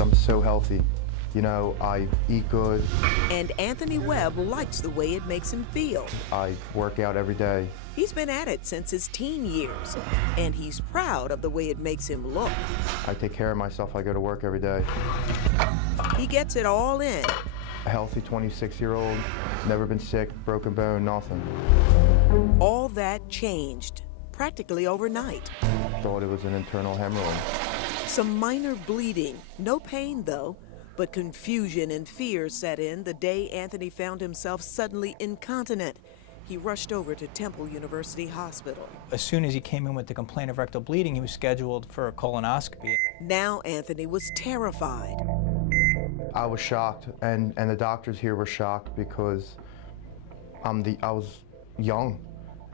I'm so healthy. You know, I eat good. And Anthony Webb likes the way it makes him feel. I work out every day. He's been at it since his teen years, and he's proud of the way it makes him look. I take care of myself. I go to work every day. He gets it all in. A healthy 26-year-old, never been sick, broken bone, nothing. All that changed, practically overnight. Thought it was an internal hemorrhoid. Some minor bleeding, no pain though, but confusion and fear set in the day Anthony found himself suddenly incontinent. He rushed over to Temple University Hospital. As soon as he came in with the complaint of rectal bleeding, he was scheduled for a colonoscopy. Now Anthony was terrified. I was shocked, and the doctors here were shocked because I was young.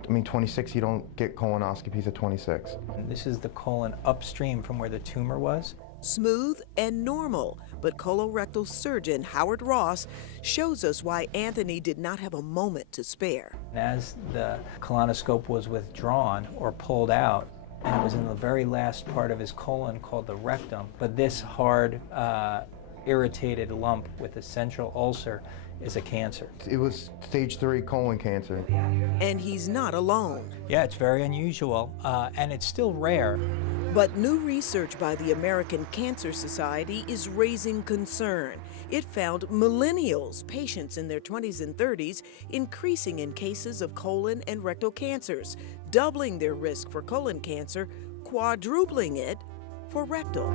I mean, 26, you don't get colonoscopies at 26. And this is the colon upstream from where the tumor was. Smooth and normal, but colorectal surgeon Howard Ross shows us why Anthony did not have a moment to spare. And as the colonoscope was withdrawn or pulled out, and it was in the very last part of his colon called the rectum, but this hard, irritated lump with a central ulcer is a cancer. It was stage 3 colon cancer. And he's not alone. Yeah, it's very unusual, and it's still rare. But new research by the American Cancer Society is raising concern. It found millennials, patients in their 20s and 30s, increasing in cases of colon and rectal cancers, doubling their risk for colon cancer, quadrupling it for rectal.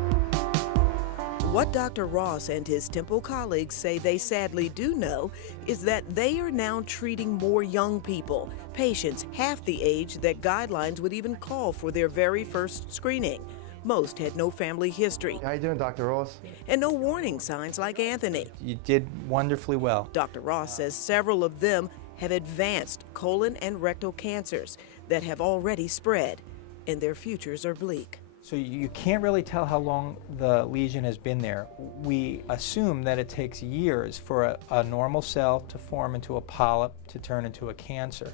What Dr. Ross and his Temple colleagues say they sadly do know is that they are now treating more young people, patients half the age that guidelines would even call for their very first screening. Most had no family history. How you doing, Dr. Ross? And no warning signs like Anthony. You did wonderfully well. Dr. Ross says several of them have advanced colon and rectal cancers that have already spread, and their futures are bleak. So you can't really tell how long the lesion has been there. We assume that it takes years for a normal cell to form into a polyp to turn into a cancer.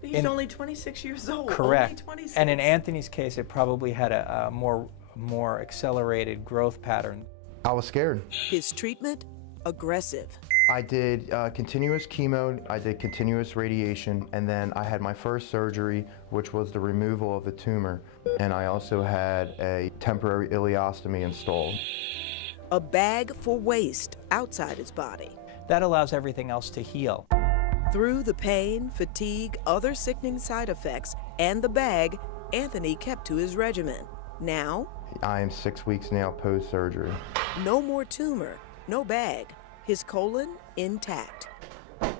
He's only 26 years old. Correct. Only 26. And in Anthony's case, it probably had a more accelerated growth pattern. I was scared. His treatment, aggressive. I did continuous chemo, I did continuous radiation, and then I had my first surgery, which was the removal of the tumor. And I also had a temporary ileostomy installed. A bag for waste outside his body. That allows everything else to heal. Through the pain, fatigue, other sickening side effects, and the bag, Anthony kept to his regimen. Now, I am 6 weeks now post-surgery. no more tumor, no bag. His colon intact.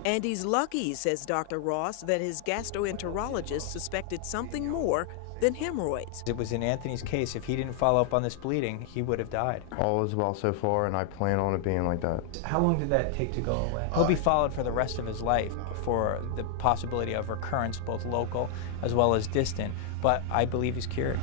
And he's lucky, says Dr. Ross, that his gastroenterologist suspected something more than hemorrhoids. It was in Anthony's case, if he didn't follow up on this bleeding, he would have died. All is well so far, and I plan on it being like that. How long did that take to go away? He'll be followed for the rest of his life for the possibility of recurrence, both local as well as distant, but I believe he's cured.